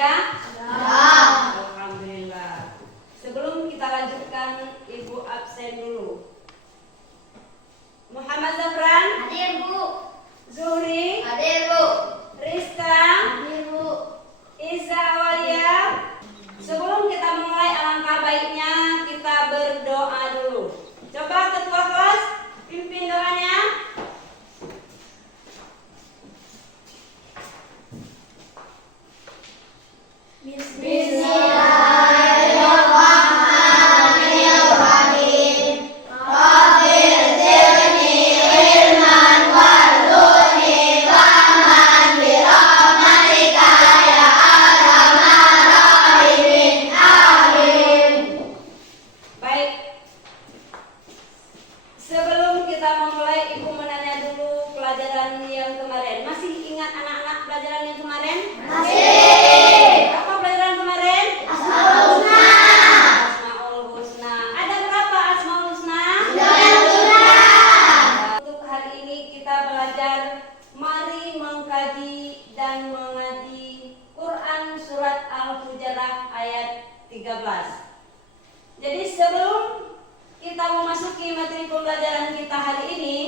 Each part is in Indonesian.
sudah? Sudah. Alhamdulillah. Sebelum kita lanjutkan, Ibu absen dulu. Muhammad Zafran? Hadir, Bu. Zuhri? Hadir, Bu. Rizka? Hadir, Bu. Iza Awalia? Sebelum kita mulai, alangkah baiknya kita berdoa dulu. Coba ketua kelas pimpin doanya. Bismillahirrahmanirrahim. Rabbil zidni ilman warzuqni fahman birahmatika ya arhamar rahimin. Amin. Baik. Sebelum kita memulai, Ibu menanya dulu pelajaran yang kemarin. Masih ingat anak-anak pelajaran yang kemarin? Masih. Apa pelajaran kemarin? Asmaul Husna. Asmaul Husna. Ada berapa Asmaul Husna? 99. Untuk hari ini kita belajar mari mengkaji dan mengaji Quran surat Al-Hujurat ayat 13. Jadi sebelum kita memasuki materi pembelajaran kita hari ini,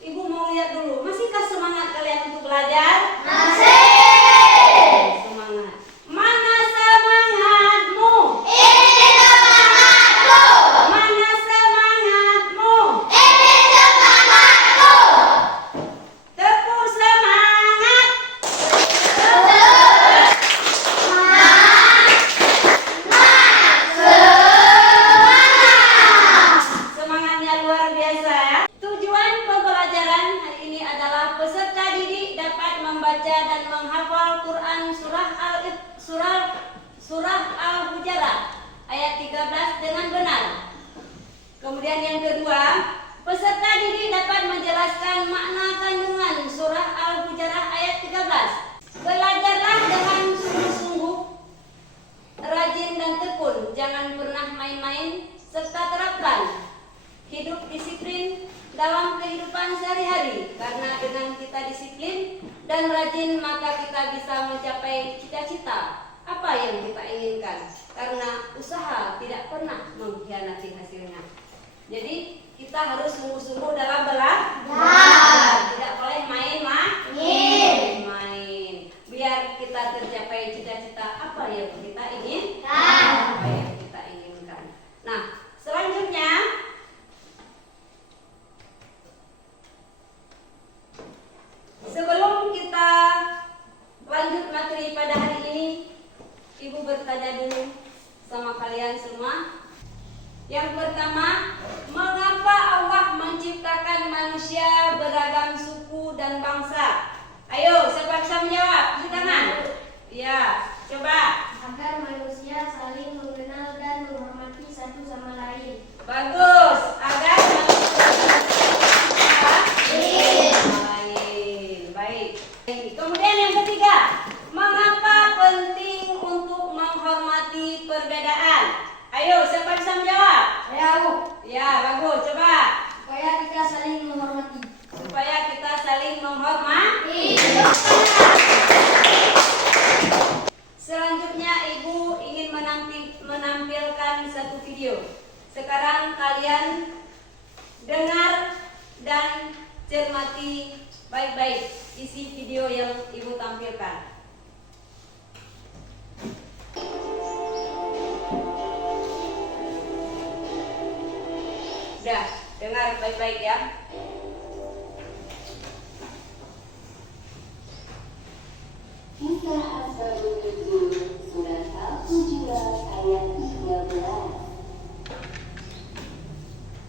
Ibu mau lihat dulu, masihkah semangat kalian untuk belajar? Masih. Semangat. Mana semangatmu? Ini semangatku. Mana semangatmu? Ini semangatku. Tepuk semangat. Semangatnya luar biasa ya. Tujuan pembelajaran hari ini adalah peserta didik dapat membaca dan menghafal Quran surah Al-Hujurat ayat 13 dengan benar. Kemudian yang kedua, peserta didik dapat menjelaskan makna kandungan surah Al-Hujurat ayat 13. Belajarlah dengan sungguh-sungguh, rajin dan tekun, jangan pernah main-main, serta terapkan hidup disiplin dalam kehidupan sehari-hari. Karena dengan kita disiplin dan rajin, maka kita bisa mencapai cita-cita apa yang kita inginkan. Karena usaha tidak pernah mengkhianati hasilnya. Jadi kita harus sungguh-sungguh dalam belajar, tidak boleh main-main. Biar kita tercapai cita-cita apa yang kita inginkan. Nah, selanjutnya sebelum kita lanjut materi pada hari ini, Ibu bertanya dulu sama kalian semua. Yang pertama, mengapa Allah menciptakan manusia beragam suku dan bangsa? Ayo, siapa bisa menjawab? Cuci tangan. Ya, coba. Agar manusia saling mengenal dan menghormati satu sama lain. Bagus. Agar manusia lain. Baik. Kemudian yang ketiga, mengapa penting untuk menghormati perbedaan? Ayo, siapa bisa menjawab? Saya Bu. Ya, bagus. Coba. Supaya kita saling menghormati. Supaya kita saling menghormati. Selanjutnya Ibu ingin menampilkan satu video. Sekarang kalian dengar dan cermati baik-baik isi video yang Ibu tampilkan. Udah, dengar baik-baik ya. Kisah Ashabul Nuzul surat Al-Hujurat ayat 13.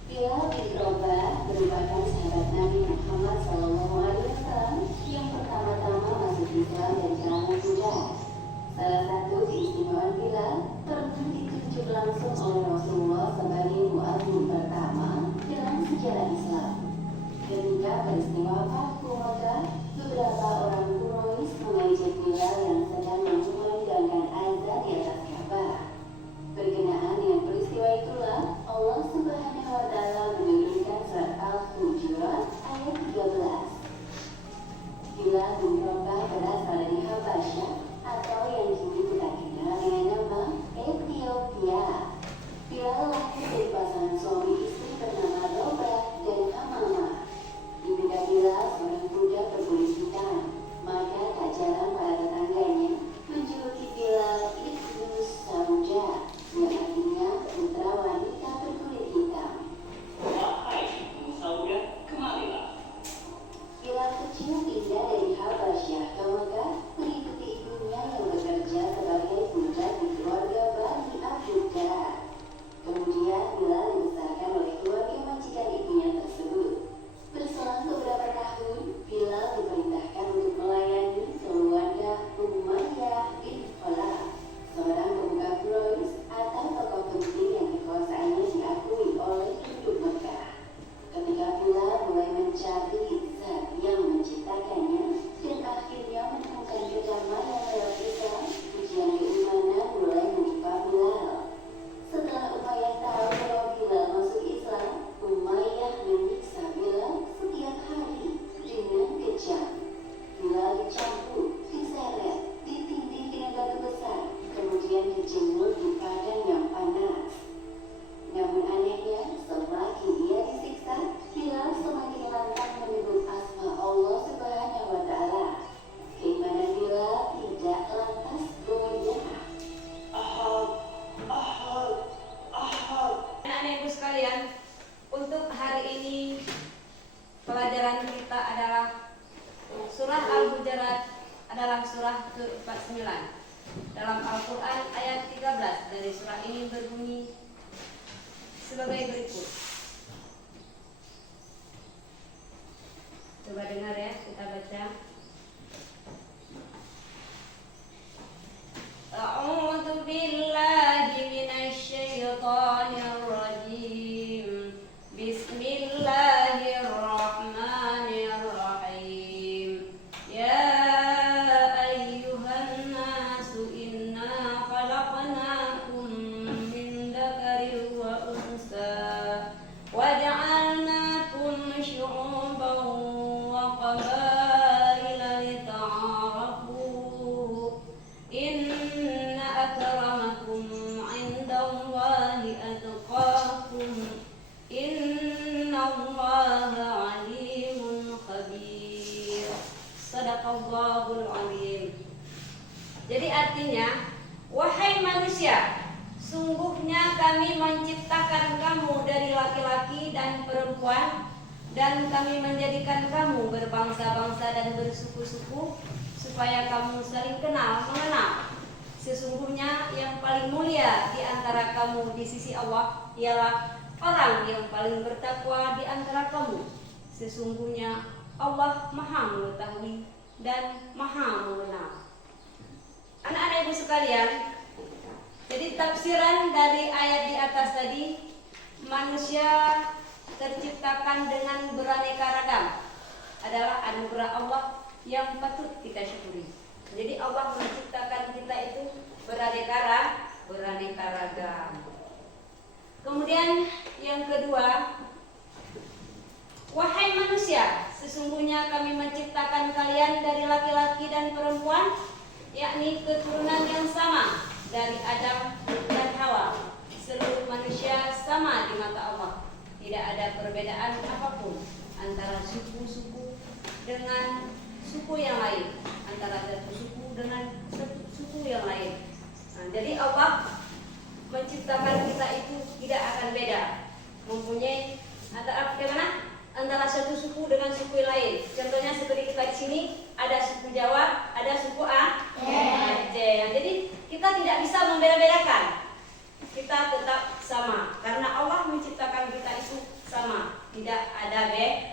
Bilal bin Rabah merupakan sahabat Nabi Muhammad SAW yang pertama-tama masuk Islam dan jalan muda. Salah satu keistimewaan Bilal pernah ditunjuk langsung oleh Rasulullah sebagai muadzin pertama dalam sejarah Islam. Ketika peristiwa Fathu Makkah, beberapa orang Quraisy mengejek Bilal yang sedang memandangkan azan di atas Ka'bah. Berkenaan dengan peristiwa itulah Allah Subhanahu wa Ta'ala menurunkan surat Al-Hujurat ayat 13. Bilal bin Rabah berasal dari Habasyah atau yang kini kita Iya, Bilal lahir dari pasangan suami istri bernama Robah dan Hamamah. Ibunda Bilal seorang budak berkulit hitam, maka tak jarang para tetangganya menjuluki Bilal Ibnu Sauda, yang artinya putra wanita berkulit hitam. Wahai Ibu Sauda, kemarilah. Bilal kecil pindah dari Habasyah ke Mekah mengikuti ibunya yang bekerja sebagai budak di keluarga Bani Abdullah. Kemudian Bilal dibesarkan oleh keluarga majikan ibunya tersebut. Berselang beberapa tahun, Bilal diperintahkan untuk melayani keluarga Umayyah bin Khalaf, seorang pemuka Quraisy atau tokoh penting yang kekuasaannya diakui oleh penduduk Mekah. Ketika Bilal mulai mencari zat yang menciptakannya dan akhirnya menemukan kedamaian lewat Islam, ujian keimanan mulai menimpa Bilal. Setelah Umayyah tahu bahwa Bilal masuk Islam, Umayyah menyiksa Bilal setiap hari dengan kejam. Bilal dicambuk, diseret, ditindih dengan batu besar, kemudian dijemur di padang yang panas. Namun anehnya, semakin ia disiksa, Bilal semakin lantang menyebut asma Allah Subhanahu wa Ta'ala. Keimanan Bilal tidak lantas goyah. Ahad, ahad, ahad. Anak-anak ibu sekalian, untuk hari ini pelajaran kita adalah surah Al-Hujurat, adalah surah ke-49. Dalam Al-Quran ayat 13 dari surah ini berbunyi sebagai berikut. Coba dengar ya, kita baca. A'udzu billahi minasyaitonir rajim. Bismillahirrahmanirrahim. Ya ayyuhan nasu inna khalaqnakum min dzakarin wa unsa wa ja'alnakum syu'uban wa qabaila lita'arafu. Inna akramakum 'indallahi atqakum. Innallaha 'alimun khabir. Shadaqallahul 'azim. Jadi artinya, wahai manusia, sungguhnya kami menciptakan kamu dari laki-laki dan perempuan, dan kami menjadikan kamu berbangsa-bangsa dan bersuku-suku supaya kamu saling mengenal. Sesungguhnya yang paling mulia di antara kamu di sisi Allah ialah orang yang paling bertakwa di antara kamu. Sesungguhnya Allah Maha mengetahui dan Maha mengenal. Anak-anak ibu sekalian, jadi tafsiran dari ayat di atas tadi, manusia terciptakan dengan beraneka ragam, adalah anugerah Allah yang patut kita syukuri. Jadi Allah menciptakan kita itu beraneka ragam. Kemudian yang kedua, wahai manusia, sesungguhnya kami menciptakan kalian dari laki-laki dan perempuan, yakni keturunan yang sama dari Adam dan Hawa. Seluruh manusia sama di mata Allah. Tidak ada perbedaan apapun antara suku-suku dengan suku yang lain, antara satu suku dengan suku yang lain. Jadi Allah menciptakan kita itu tidak akan beda, mempunyai antara satu suku dengan suku lain. Contohnya seperti kita di sini ada suku Jawa, ada suku Aceh. Jadi kita tidak bisa membeda-bedakan. Kita tetap sama karena Allah menciptakan kita itu sama, tidak ada beda.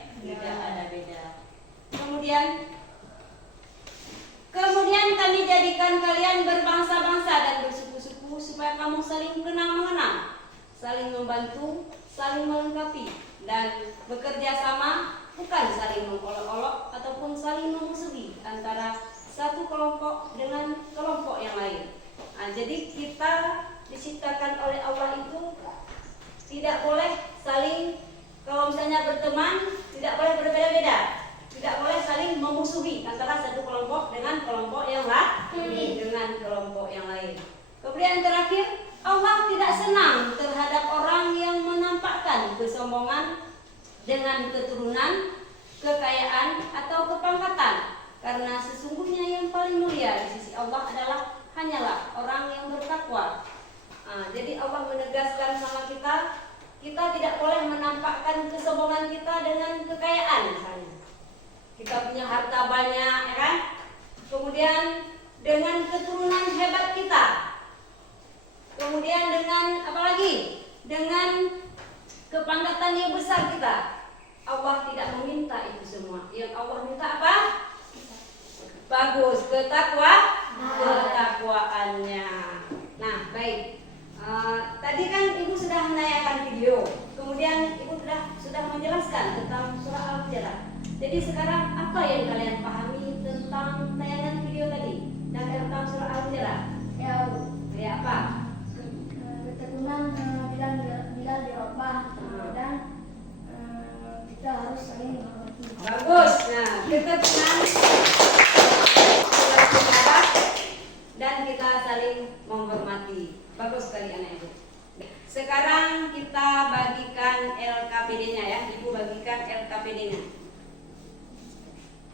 Kemudian kami jadikan kalian berbangsa-bangsa dan bersuku-suku supaya kamu saling mengenal, saling membantu, saling melengkapi, dan bekerja sama, bukan saling mengolok-olok ataupun saling memusuhi antara satu kelompok dengan kelompok yang lain. Jadi kita diciptakan oleh Allah itu tidak boleh saling, kalau misalnya berteman, tidak boleh berbeda-beda. Tidak boleh saling memusuhi antara satu kelompok dengan kelompok yang lain. Kemudian terakhir, Allah tidak senang terhadap orang yang menampakkan kesombongan dengan keturunan, kekayaan, atau kepangkatan. Karena sesungguhnya yang paling mulia di sisi Allah adalah hanyalah orang yang bertakwa. Jadi Allah menegaskan sama kita, kita tidak boleh menampakkan kesombongan kita dengan kekayaan misalnya. Kita punya harta banyak, ya kan? Kemudian dengan keturunan hebat kita. Kemudian dengan apa lagi? Dengan kepangkatan yang besar kita. Allah tidak meminta itu semua. Yang Allah minta apa? Bagus, ketakwaannya. Nah, baik. Tadi kan Ibu sudah menanyakan video. Kemudian Ibu sudah menjelaskan tentang surah Al-Hujurat. Jadi sekarang apa yang kalian pahami tentang tayangan video tadi dan tentang surah Al-Hujurat? Ya apa? Keturunan Bilal di Rabah dan kita harus saling menghormati. Bagus. Nah, keturunan dan kita saling menghormati. Bagus sekali anak ibu. Sekarang kita bagikan LKPD-nya ya. Ibu bagikan LKPD-nya.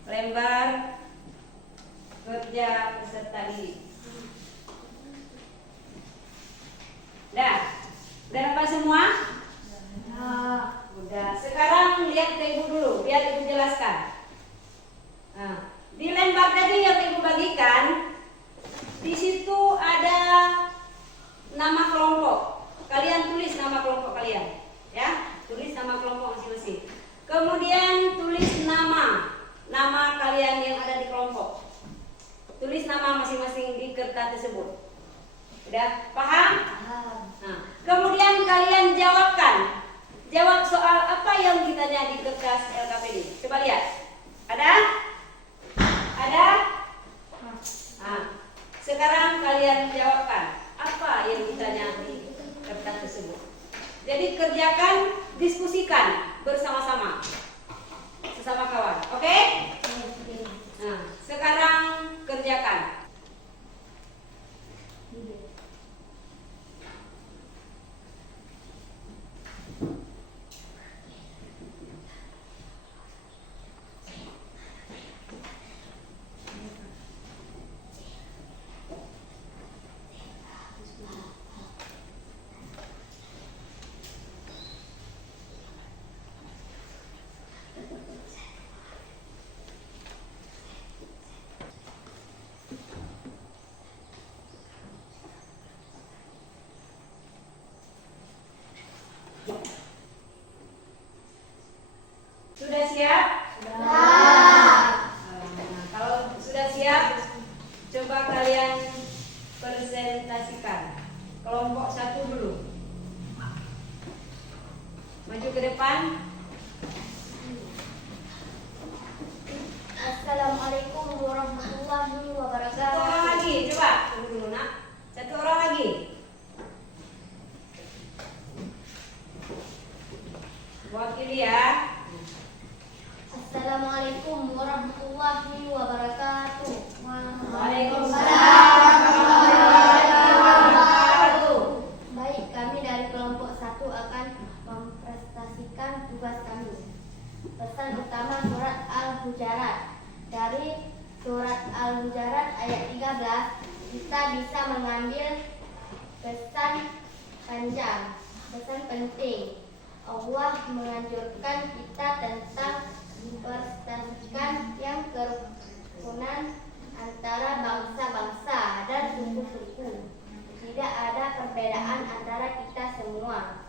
Lembar kerja peserta didik. Udah dapat semua? Udah. Sekarang lihat ke ibu dulu, biar ibu jelaskan. Nah, di lembar tadi yang ibu bagikan, di situ ada nama kelompok. Kalian tulis nama kelompok kalian, ya. Tulis nama kelompok masing-masing. Kemudian tulis nama kalian yang ada di kelompok. Tulis nama masing-masing di kertas tersebut. Udah paham? Nah, kemudian kalian jawab soal apa yang ditanya di kertas LKPD. Coba lihat. Ada? Nah, sekarang kalian jawabkan apa yang ditanya di kertas tersebut. Jadi kerjakan, diskusikan bersama-sama, sesama kawan. Oke? Nah, sekarang kerjakan. Sudah siap? Sudah. Kalau sudah siap, coba kalian presentasikan. Kelompok satu dulu. Maju ke depan. Assalamualaikum warahmatullahi Satu wabarakatuh. orang lagi, coba. Tunggu dulu nak. Satu orang lagi. Wakili ya. Assalamualaikum warahmatullahi wabarakatuh. Waalaikumsalam warahmatullahi wabarakatuh. Baik, kami dari kelompok 1 akan mempresentasikan tugas kami. Pesan utama surat Al-Hujurat. Dari surat Al-Hujurat ayat 13, kita bisa mengambil pesan panjang, pesan penting. Allah menganjurkan kita tentang mempersatukan yang kerukunan antara bangsa-bangsa dan suku-suku. Tidak ada perbedaan antara kita semua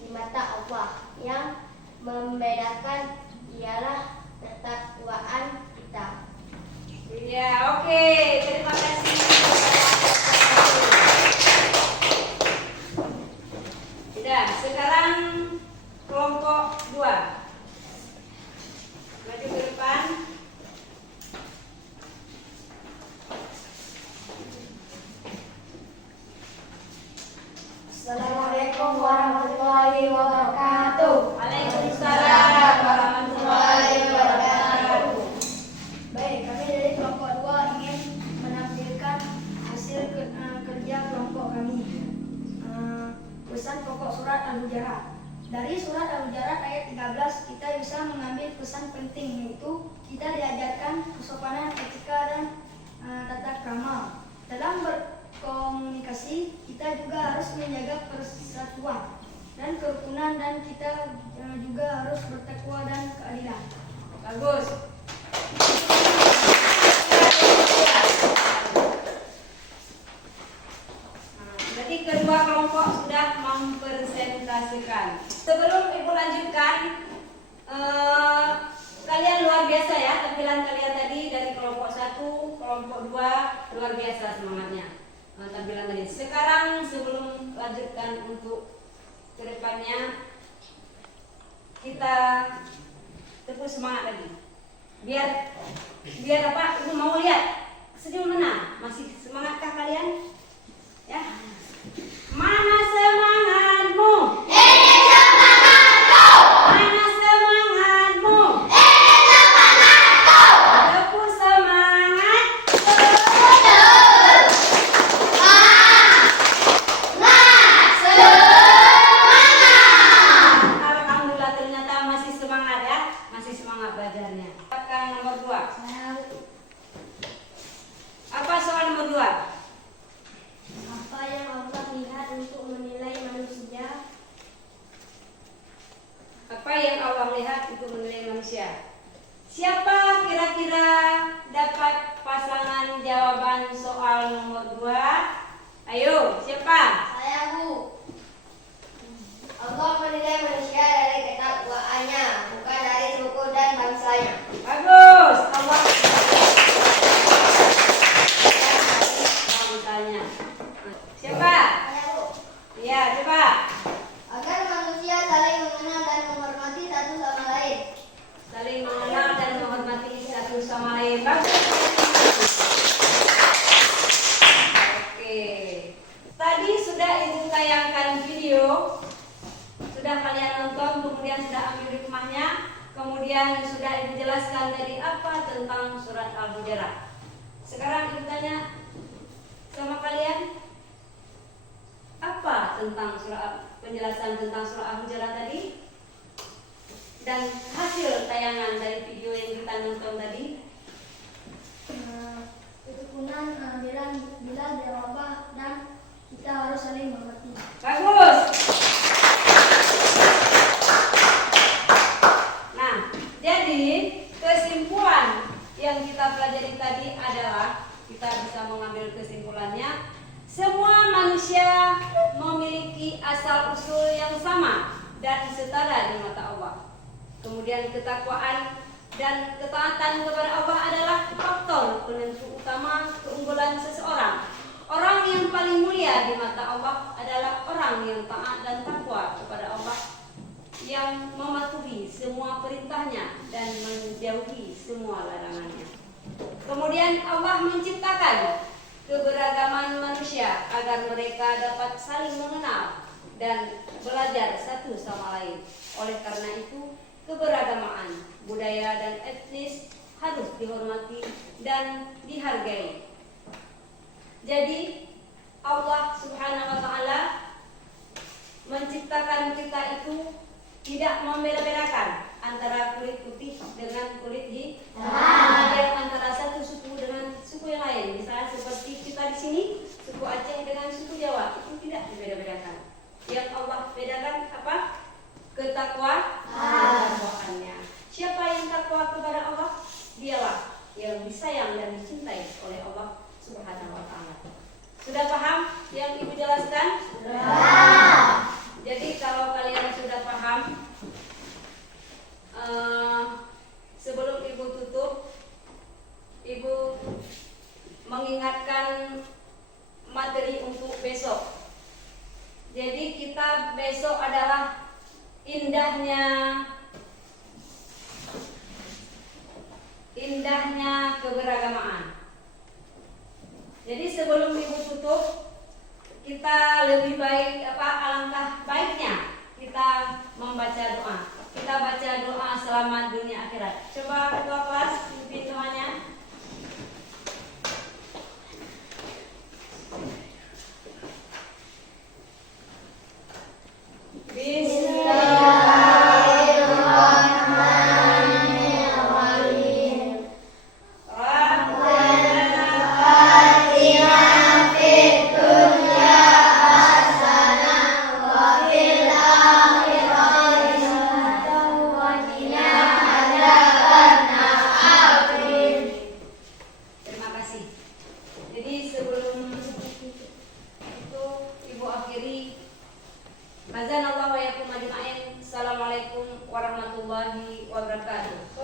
di mata Allah. Yang membedakan ialah ketakwaan kita. Ya, oke. Terima kasih. Sudah, sekarang kelompok 2. Maju ke depan. Al-Hujurat. Dari surat Al-Hujurat ayat 13 kita bisa mengambil pesan penting, yaitu kita diajarkan kesopanan, etika, dan tata krama. Dalam berkomunikasi kita juga harus menjaga persatuan dan kerukunan, dan kita juga harus bertakwa dan keadilan. Bagus. Jadi kedua kelompok sudah mempresentasikan. Sebelum Ibu lanjutkan, kalian luar biasa ya tampilan kalian tadi dari kelompok 1, kelompok 2 luar biasa semangatnya tampilan tadi. Sekarang sebelum lanjutkan untuk kedepannya, kita tepuk semangat lagi. Biar apa? Ibu mau lihat sejauh mana masih semangatkah kalian? Ya. Mana semangatmu? Ini semangatku. Mana semangatmu? Ini semangatku. Tepuk semangat. Betul. Semangat. Alhamdulillah ternyata masih semangat ya, masih semangat belajarnya. Kata nomor 2. Apa soal nomor 2? Apa yang Allah lihat untuk menilai manusia? Apa yang Allah lihat untuk menilai manusia? Siapa kira-kira dapat pasangan jawaban soal nomor 2? Ayo, siapa? Saya, Bu. Allah menilai manusia dari ketakwaannya, bukan dari suku dan bangsanya. Bagus. Allah misalnya. Siapa? Saya, Bu. Iya, coba. Agar manusia saling mengenal dan menghormati satu sama lain. Saling mengenal dan menghormati satu sama lain. Bagus. Oke. Tadi sudah Ibu tayangkan video. Sudah kalian nonton, kemudian sudah ambil hikmahnya. Kemudian sudah Ibu jelaskan tadi apa tentang surat Al-Hujurat. Sekarang Ibu tanya sama kalian, apa tentang penjelasan tentang surah Al-Hujurat tadi dan hasil tayangan dari video yang kita nonton tadi? Kerukunan, bila dirubah, dan kita harus saling mengerti. Bagus. Nah, jadi kesimpulan yang kita pelajari tadi adalah, kita bisa mengambil kesimpulannya, semua manusia memiliki asal-usul yang sama dan setara di mata Allah. Kemudian ketakwaan dan ketaatan kepada Allah adalah faktor penentu utama keunggulan seseorang. Orang yang paling mulia di mata Allah adalah orang yang taat dan takwa kepada Allah, yang mematuhi semua perintahnya dan menjauhi semua larangannya. Kemudian Allah menciptakan keberagaman manusia agar mereka dapat saling mengenal dan belajar satu sama lain. Oleh karena itu, keberagaman budaya dan etnis harus dihormati dan dihargai. Jadi Allah Subhanahu wa taala menciptakan kita itu tidak membeda-bedakan antara kulit putih dengan kulit hitam, kemudian antara satu suku dengan suku yang lain. Misalnya seperti kita di sini, suku Aceh dengan suku Jawa, itu tidak dibeda-bedakan. Yang Allah bedakan apa? Ketakwaannya. Siapa yang takwa kepada Allah? Dialah yang disayang dan dicintai oleh Allah Subhanahu wa taala. Sudah paham yang Ibu jelaskan? Sudah. Jadi kalau kalian sudah paham, sebelum Ibu tutup, Ibu mengingatkan materi untuk besok. Jadi kita besok adalah indahnya keberagaman. Jadi sebelum Ibu tutup, kita lebih baik alangkah baiknya kita membaca doa. Kita baca doa selamat dunia akhirat. Coba ketua kelas pimpin doanya. Bis wabarakatuh.